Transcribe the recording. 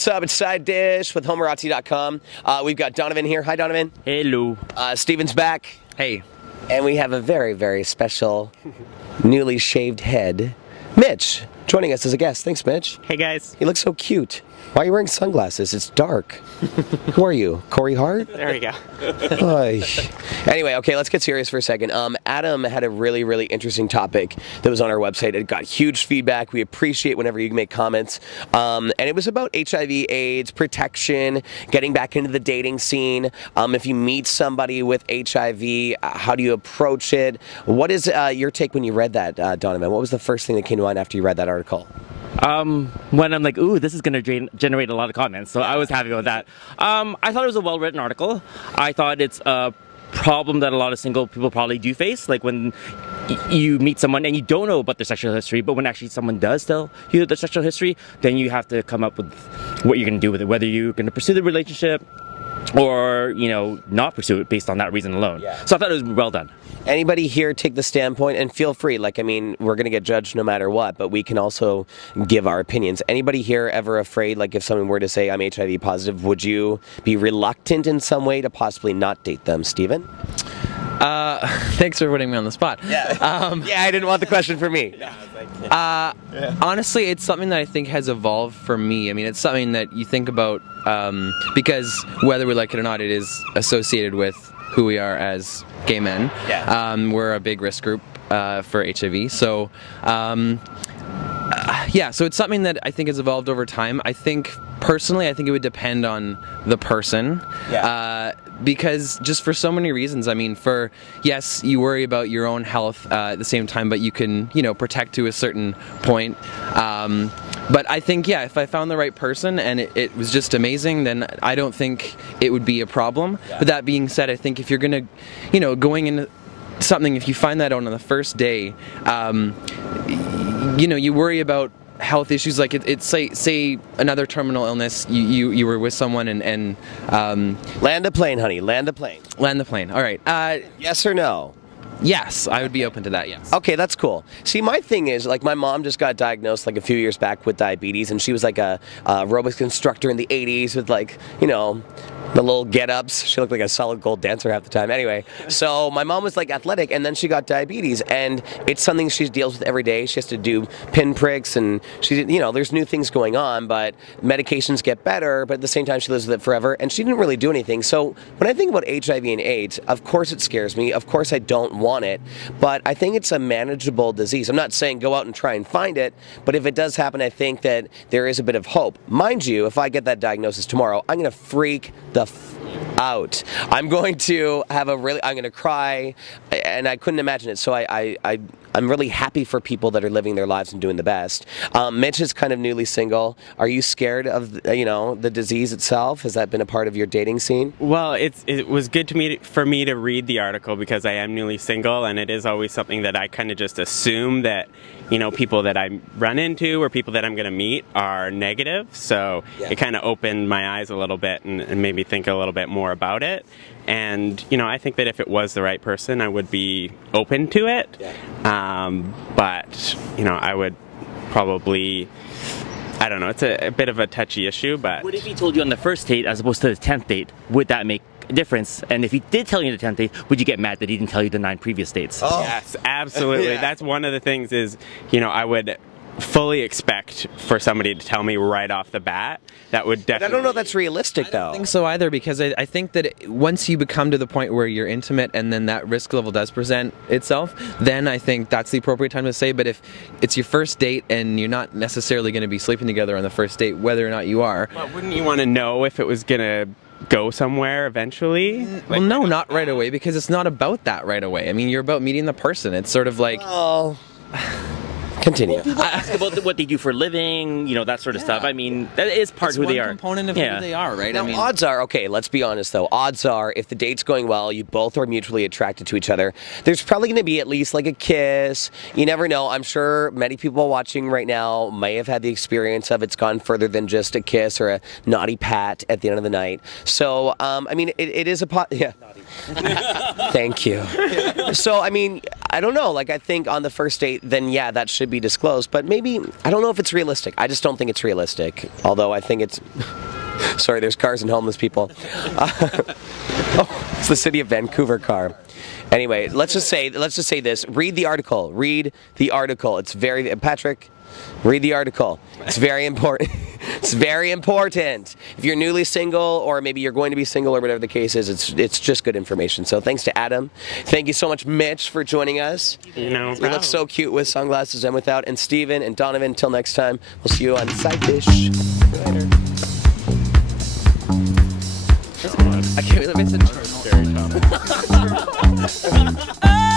what's up? It's Side Dish with Homorazzi.com. We've got Donovan here. Hi, Donovan. Hello. Steven's back. Hey. And we have a very, very special, newly shaved head, Mitch, joining us as a guest. Thanks, Mitch. Hey, guys. You look so cute. Why are you wearing sunglasses? It's dark. Who are you? Corey Hart? There we go. Oy. Anyway, okay, let's get serious for a second. Adam had a really, really interesting topic that was on our website. It got huge feedback. We appreciate whenever you make comments. And it was about HIV, AIDS, protection, getting back into the dating scene. If you meet somebody with HIV, how do you approach it? What is your take when you read that, Donovan? What was the first thing that came to mind after you read that article? When I'm like, ooh, this is going to generate a lot of comments, so I was happy with that. I thought it was a well-written article. I thought it's a problem that a lot of single people probably do face, like when you meet someone and you don't know about their sexual history, but when actually someone does tell you their sexual history, then you have to come up with what you're going to do with it, whether you're going to pursue the relationship or, you know, not pursue it based on that reason alone. Yeah. So I thought it was well done. Anybody here take the standpoint, and feel free, like, I mean, we're going to get judged no matter what, but we can also give our opinions. Anybody here ever afraid, like if someone were to say, I'm HIV positive, would you be reluctant in some way to possibly not date them? Steven? Thanks for putting me on the spot. Yeah, yeah, I didn't want the question for me. Honestly, it's something that I think has evolved for me. I mean, it's something that you think about because whether we like it or not, it is associated with who we are as gay men. Yeah. We're a big risk group for HIV. So, yeah, so it's something that I think has evolved over time. I think, personally, I think it would depend on the person. Yeah. Because just for so many reasons. I mean, yes, you worry about your own health at the same time, but you can, you know, protect to a certain point. But I think, yeah, if I found the right person and it was just amazing, then I don't think it would be a problem. Yeah. But that being said, I think if you're gonna, you know, going into something, if you find that out on the first day, you know, you worry about health issues, like it's say another terminal illness, you were with someone and land the plane, honey, land the plane. Land the plane. All right. Yes or no? Yes, I would be open to that, yes. Okay, that's cool. See, my thing is, like, my mom just got diagnosed, like, a few years back with diabetes, and she was, like, a aerobics instructor in the 80s with, like, you know, the little get-ups. She looked like a solid gold dancer half the time. Anyway, so my mom was, like, athletic, and then she got diabetes, and it's something she deals with every day. She has to do pinpricks, and she, you know, there's new things going on, but medications get better, but at the same time, she lives with it forever, and she didn't really do anything. So when I think about HIV and AIDS, of course it scares me. Of course I don't want it, but I think it's a manageable disease. I'm not saying go out and try and find it, but if it does happen, I think that there is a bit of hope. Mind you, if I get that diagnosis tomorrow, I'm going to freak the out. I'm going to have I'm going to cry, and I couldn't imagine it. So I'm really happy for people that are living their lives and doing the best. Mitch is kind of newly single. Are you scared of, you know, the disease itself? Has that been a part of your dating scene? Well, it was good for me to read the article because I am newly single, and it is always something that I kind of just assume that, you know, people that I run into or people that I'm going to meet are negative. So yeah, it kind of opened my eyes a little bit and made me think a little bit more about it. And, you know, I think that if it was the right person, I would be open to it. Yeah. But, you know, I would probably, I don't know, it's a bit of a touchy issue, but... What if he told you on the first date as opposed to the 10th date? Would that make a difference? And if he did tell you the 10th date, would you get mad that he didn't tell you the 9 previous dates? Oh. Yes, absolutely. Yeah. That's one of the things is, you know, I would fully expect for somebody to tell me right off the bat. That would definitely... But I don't know if that's realistic, though. I don't think so either, because I think that once you become to the point where you're intimate and then that risk level does present itself, then I think that's the appropriate time to say. But if it's your first date and you're not necessarily going to be sleeping together on the first date, whether or not you are... Well, wouldn't you want to know if it was going to go somewhere eventually? Well, no, not right away, because it's not about that right away. I mean, you're about meeting the person. It's sort of like... Oh... Continue. Well, people ask about what they do for a living, you know, that sort of stuff. I mean, that is part of who they are. It's one component of who they are, right? Now, odds are, okay, let's be honest, though. Odds are, if the date's going well, you both are mutually attracted to each other, there's probably going to be at least, like, a kiss. You never know. I'm sure many people watching right now may have had the experience of it's gone further than just a kiss or a naughty pat at the end of the night. So, I mean, it is a... Yeah. Thank you. So, I mean, I don't know. Like, I think on the first date, then yeah, that should be disclosed. But maybe, I don't know if it's realistic. I just don't think it's realistic. Although I think it's... Sorry, there's cars and homeless people. Oh, it's the city of Vancouver car. Anyway, let's just say this. Read the article. Read the article. It's very... Patrick, read the article. It's very important. It's very important. If you're newly single, or maybe you're going to be single, or whatever the case is, it's just good information. So thanks to Adam. Thank you so much, Mitch, for joining us. No You look problem. so cute with sunglasses and without. And Steven and Donovan, until next time, we'll see you on Side Dish. Later. I can't believe I said Very tough.